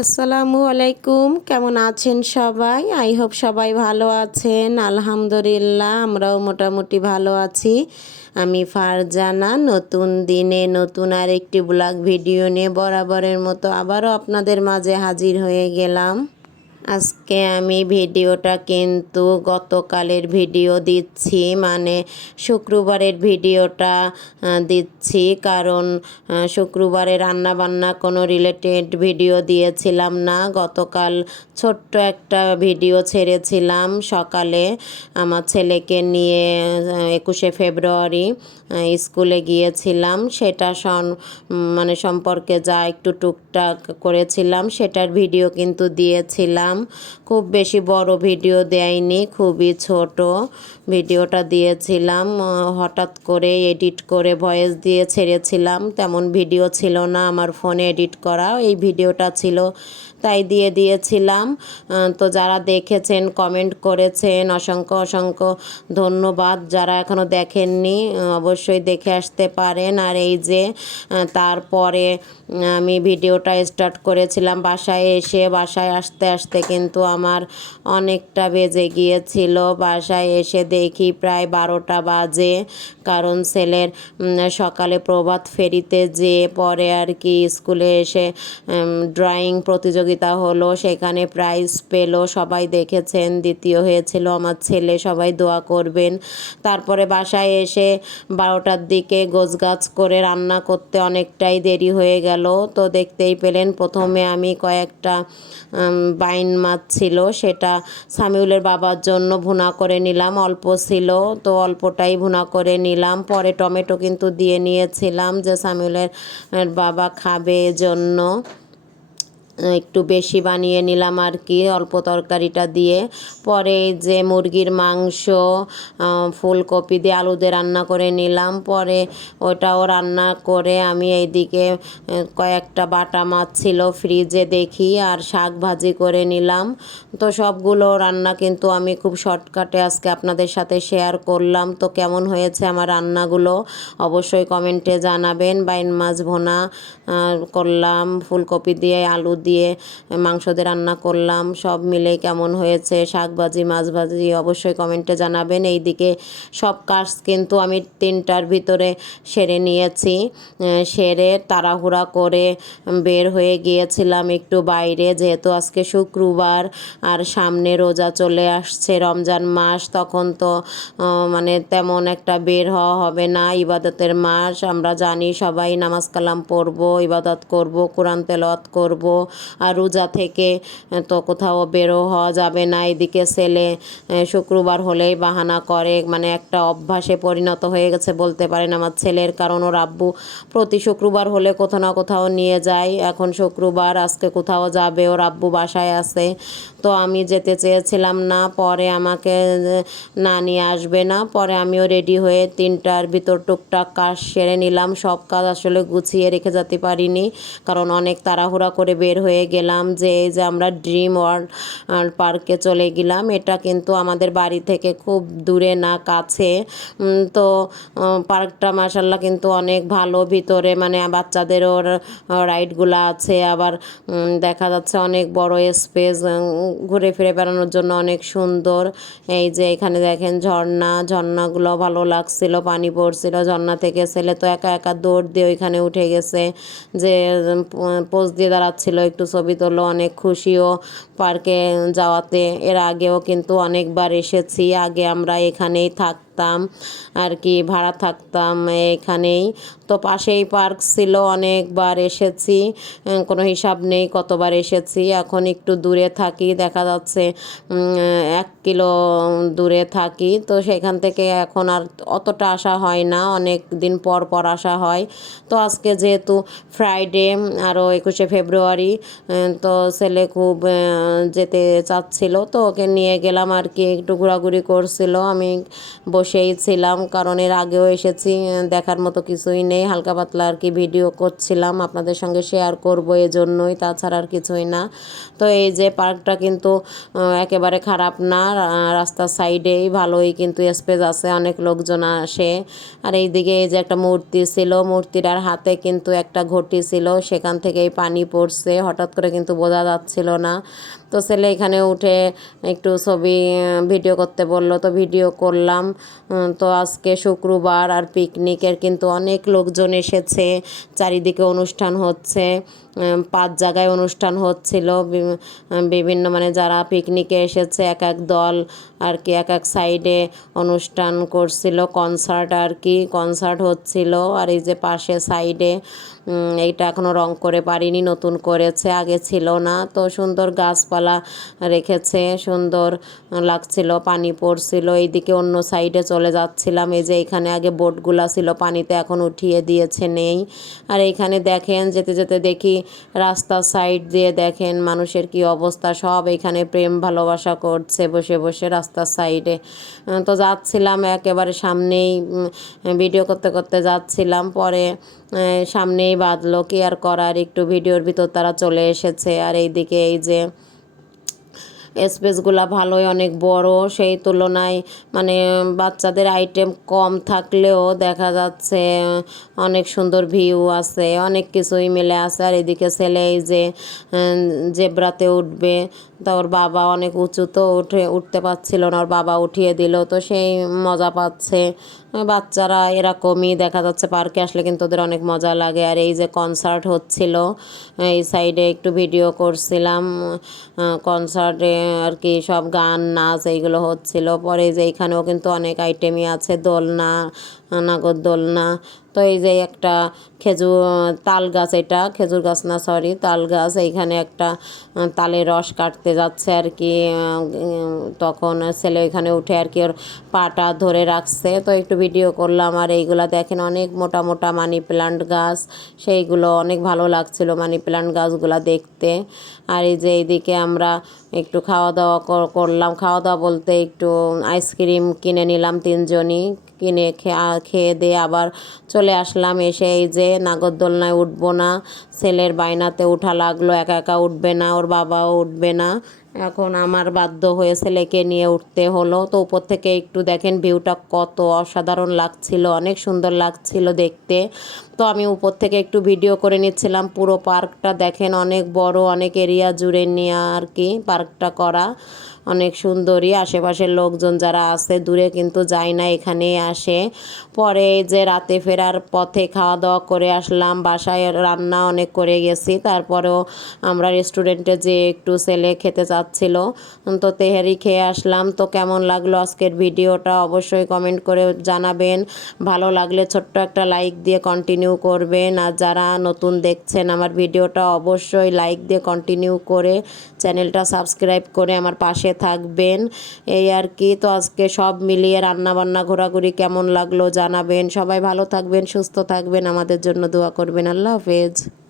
আসসালামু আলাইকুম। কেমন আছেন সবাই? আই হোপ সবাই ভালো আছেন। আলহামদুলিল্লাহ, আমরাও মোটামুটি ভালো আছি। আমি ফারজানা, নতুন দিনে নতুন আর একটি ব্লগ ভিডিও নিয়ে বরাবরের মতো আবারও আপনাদের মাঝে হাজির হয়ে গেলাম। আজকে আমি ভিডিওটা কিন্তু গতকালের ভিডিও দিচ্ছি মানে শুক্রবারের ভিডিওটা দিচ্ছি। কারণ শুক্রবারে রান্না বান্না কোনো রিলেটেড ভিডিও দিয়েছিলাম না। গতকাল ছোট্ট একটা ভিডিও ছেড়েছিলাম সকালে আমার ছেলেকে নিয়ে একুশে ফেব্রুয়ারি স্কুলে গিয়েছিলাম। সেটা সন মানে সম্পর্কে যা একটু টুকটাক করেছিলাম, সেটার ভিডিও কিন্তু দিয়েছিলাম। খুব বেশি বড় ভিডিও দেয়নি, খুবই ছোট ভিডিওটা দিয়েছিলাম। হঠাৎ করে এডিট করে ভয়েস দিয়ে ছেড়েছিলাম। তেমন ভিডিও ছিল না আমার ফোনে এডিট করা। এই ভিডিওটা ছিল তাই দিয়ে দিয়েছিলাম। তো যারা দেখেছেন কমেন্ট করেছেন, অসংখ্য অসংখ্য ধন্যবাদ। যারা এখনও দেখেননি অবশ্যই দেখে আসতে পারেন। আর এই যে তারপরে আমি ভিডিওটা স্টার্ট করেছিলাম বাসায় এসে। বাসায় আসতে আসতে কিন্তু আমার অনেকটা বেজে গিয়েছিল। বাসায় এসে দেখি প্রায় বারোটা বাজে। কারণ ছেলের সকালে প্রভাত ফেরিতে যে পরে আর কি স্কুলে এসে ড্রয়িং প্রতিযোগিতা হলো, সেখানে প্রাইজ পেল, সবাই দেখেছেন, দ্বিতীয় হয়েছিল, আমার ছেলে, সবাই দোয়া করবেন। তারপরে বাসায় এসে বারোটার দিকে গোছগাছ করে রান্না করতে অনেকটাই দেরি হয়ে গেল। তো দেখতেই পেলেন, প্রথমে আমি কয়েকটা বাইন মাছ ছিল, সেটা সামিউলের বাবার জন্য ভুনা করে নিলাম, অল্প ছিল, তো অল্পটাই ভুনা করে নিলাম। পরে টমেটো কিন্তু দিয়ে নিয়েছিলাম যে সামিউলের বাবা খাবে জন্য একটু বেশি বানিয়ে নিলাম আর কি, অল্প তরকারিটা দিয়ে। পরে যে মুরগির মাংস ফুলকপি দিয়ে আলু দিয়ে রান্না করে নিলাম। পরে ওটাও রান্না করে আমি এইদিকে কয়েকটা বাটা মাছ ছিল ফ্রিজে দেখি আর শাক ভাজি করে নিলাম। তো সবগুলো রান্না কিন্তু আমি খুব শর্টকাটে আজকে আপনাদের সাথে শেয়ার করলাম। তো কেমন হয়েছে আমার রান্নাগুলো অবশ্যই কমেন্টে জানাবেন। বাইন মাছ ভোনা করলাম, ফুলকপি দিয়ে আলু দিয়ে মাংস দিয়ে রান্না করলাম। সব মিলে কেমন হয়েছে? শাক ভাজি মাছ ভাজি অবশ্যই কমেন্টে জানাবেন। এইদিকে সব কাজ কিন্তু আমি তিনটার ভিতরে সেরে নিয়েছি। সেরে তাড়াহুড়া করে বের হয়ে গিয়েছিলাম একটু বাইরে। যেহেতু আজকে শুক্রবার আর সামনে রোজা চলে আসছে রমজান মাস, তখন তো মানে তেমন একটা বের হওয়া হবে না। ইবাদতের মাস, আমরা জানি সবাই নামাজ কালাম পড়ব, ইবাদত করব, কোরআন তেলত করব। রোজা থেকে তো কোথাও বেরো হওয়া যাবে না। এদিকে ছেলে শুক্রবার হলেই বাহানা করে মানে একটা অভ্যাসে পরিণত হয়ে গেছে বলতে পারেন আমার ছেলের। কারণ ওর আব্বু প্রতি শুক্রবার হলে কোথাও না কোথাও নিয়ে যায়। এখন শুক্রবার, আজকে কোথাও যাবে, ওর আব্বু বাসায় আছে। তো আমি যেতে চেয়েছিলাম না, পরে আমাকে না নিয়ে আসবে না, পরে আমিও রেডি হয়ে তিনটার ভিতর টুকটাক কাজ সেরে নিলাম। সব কাজ আসলে গুছিয়ে রেখে যেতে পারিনি, কারণ অনেক তাড়াহুড়া করে বের হয়ে গেলাম যে, এই যে আমরা ড্রিম ওয়ার্ল্ড পার্কে চলে গেলাম। এটা কিন্তু আমাদের বাড়ি থেকে খুব দূরে না, কাছে। তো পার্কটা মাসাল্লাহ কিন্তু অনেক ভালো। ভিতরে মানে বাচ্চাদেরও রাইডগুলো আছে। আবার দেখা যাচ্ছে অনেক বড় স্পেস ঘুরে ফিরে বেড়ানোর জন্য অনেক সুন্দর। এই যে এখানে দেখেন ঝর্ণা, ঝর্ণাগুলো ভালো লাগছিল, পানি পড়ছিল। ঝর্ণা থেকে ছেলে তো একা একা দৌড় দিয়ে ওইখানে উঠে গেছে যে পোজ দিয়ে দাঁড়াচ্ছিল, একটু ছবি তোলো, অনেক খুশিও পার্কে যাওয়াতে। এর আগেও কিন্তু অনেকবার এসেছি, আগে আমরা এখানেই থাক থাকতাম, আর কি ভাড়া থাকতাম এখানেই। তো পাশেই পার্ক ছিল, অনেকবার এসেছি কোনো হিসাব নেই কতবার এসেছি। এখন একটু দূরে থাকি, দেখা যাচ্ছে এক কিলো দূরে থাকি। তো সেখান থেকে এখন আর অতটা আসা হয় না, অনেক দিন পর পর আসা হয়। তো আজকে যেহেতু ফ্রাইডে আরও একুশে ফেব্রুয়ারি তো ছেলে খুব যেতে চাচ্ছিল, তো ওকে নিয়ে গেলাম আর কি, একটু ঘোরাঘুরি করছিল। আমি বসে বসেই ছিলাম, কারণ এর আগেও এসেছি দেখার মতো কিছুই নেই। হালকা পাতলা আর কি ভিডিও করছিলাম, আপনাদের সঙ্গে শেয়ার করব এজন্যই, তাছাড়া আর কিছুই না। তো এই যে পার্কটা কিন্তু একেবারে খারাপ না রাস্তার সাইডেই ভালোই কিন্তু স্পেস আছে, অনেক লোকজন আসে। আর এইদিকে এই যে একটা মূর্তি ছিল মূর্তিটার হাতে কিন্তু একটা ঘটি ছিল, সেখান থেকেই পানি পড়ছে, হঠাৎ করে কিন্তু বোঝা যাচ্ছিল না। তো ছেলে এখানে উঠে একটু ছবি ভিডিও করতে বলল, তো ভিডিও করলাম। তো আজকে শুক্রবার আর পিকনিকের কিন্তু অনেক লোকজন এসেছে, চারিদিকে অনুষ্ঠান হচ্ছে। পাঁচ জায়গায় অনুষ্ঠান হচ্ছিল। বিভিন্ন মানে যারা পিকনিকে এসেছে, এক এক দল আর কি, এক এক সাইডে অনুষ্ঠান করছিল কনসার্ট আর কি কনসার্ট হচ্ছিল। আর এই যে পাশে সাইডে এইটা এখনও রং করে পারিনি, নতুন করেছে, আগে ছিল না। তো সুন্দর গাছপালা রেখেছে, সুন্দর লাগছিল, পানি পড়ছিল। এইদিকে অন্য সাইডে চলে যাচ্ছিলাম, এই যে এখানে আগে বোটগুলা ছিল, পানিতে এখন উঠিয়ে দিয়েছে নেই। আর এইখানে দেখেন, যেতে যেতে দেখি রাস্তার সাইড দিয়ে দেখেন মানুষের কি অবস্থা। সব এখানে প্রেম, ভালোবাসা করছে বসে বসে রাস্তার সাইডে তো যাচ্ছিলাম একেবারে সামনেই ভিডিও করতে করতে যাচ্ছিলাম। পরে সামনেই বাঁধলো কি আর করার? একটু ভিডিওর ভিতর তারা চলে এসেছে। আর এইদিকে এই যে স্পেসগুলো ভালোই, অনেক বড়। সেই তুলনায় মানে বাচ্চাদের আইটেম কম থাকলেও দেখা যাচ্ছে অনেক সুন্দর ভিউ আছে, অনেক কিছুই মিলে আছে। আর এদিকে ছেলে এই যে জেব্রাতে উঠবে, তা ওর বাবা অনেক উঁচু তো উঠে, উঠতে পারছিল না, ওর বাবা উঠিয়ে দিল, তো সেই মজা পাচ্ছে। বাচ্চারা এরকমই দেখা যাচ্ছে, পার্কে আসলে কিন্তু ওদের অনেক মজা লাগে। আর এই যে কনসার্ট হচ্ছিল, এই সাইডে একটু ভিডিও করছিলাম কনসার্টে আর কি সব গান, নাচ এইগুলো হচ্ছিল। পরে যে এখানেও কিন্তু অনেক আইটেমই আছে, দোলনা নাগর দোলনা তো এই যে একটা খেজুর তাল গাছ এটা, খেজুর গাছ না সরি তাল গাছ, এইখানে একটা তালের রস কাটতে যাচ্ছে আর কি তখন ছেলে এখানে উঠে আর কি ওর পাটা ধরে রাখছে। তো একটু ভিডিও করলাম আর এইগুলা দেখেন অনেক মোটা মোটা মানি প্লান্ট গাছ, সেইগুলো অনেক ভালো লাগছিল মানি প্লান্ট গাছগুলা দেখতে। আর এই যে এইদিকে আমরা একটু খাওয়া দাওয়া কর- করলাম। খাওয়া দাওয়া বলতে একটু আইসক্রিম কিনে নিলাম তিনজনই, কিনে খে- খেয়ে দিয়ে আবার চলে আসলাম। এসে এই যে নাগরদোলনায় উঠবো না, ছেলের বাইনাতে উঠা লাগল, একা একা উঠবে না, ওর বাবাও উঠবে না। এখন আমার বাধ্য হয়ে ছেলেকে নিয়ে উঠতে হলো। তো উপর থেকে একটু দেখেন ভিউটা কত অসাধারণ লাগছিল, অনেক সুন্দর লাগছিল দেখতে। তো আমি উপর থেকে একটু ভিডিও করে নিচ্ছিলাম, পুরো পার্কটা দেখেন অনেক বড়, অনেক এরিয়া জুড়ে নিয়ে আর কি পার্কটা করা, অনেক সুন্দরী। আশেপাশের লোকজন যারা আছে, দূরে কিন্তু যায় না, এখানেই আসে। পরে যে রাতে ফেরার পথে খাওয়া দাওয়া করে আসলাম, বাসায় রান্না অনেক করে গেছি। তারপরেও আমরা রেস্টুরেন্টে যে একটু ছেলে খেতে চাচ্ছিল, তো তেহারি খেয়ে আসলাম। তো কেমন লাগল আজকের ভিডিওটা অবশ্যই কমেন্ট করে জানাবেন। ভালো লাগলে ছোট্ট একটা লাইক দিয়ে কন্টিনিউ করবেন। আর যারা নতুন দেখছেন আমার ভিডিওটা অবশ্যই লাইক দিয়ে কন্টিনিউ করে চ্যানেলটা সাবস্ক্রাইব করে আমার পাশে থাকবেন। এই আর কি, তো আজকে সব মিলিয়ে রান্না বান্না ঘোরাঘুরি কেমন লাগল জানাবেন। সবাই ভালো থাকবেন, সুস্থ থাকবেন, আমাদের জন্য দোয়া করবেন। আল্লাহ হাফেজ।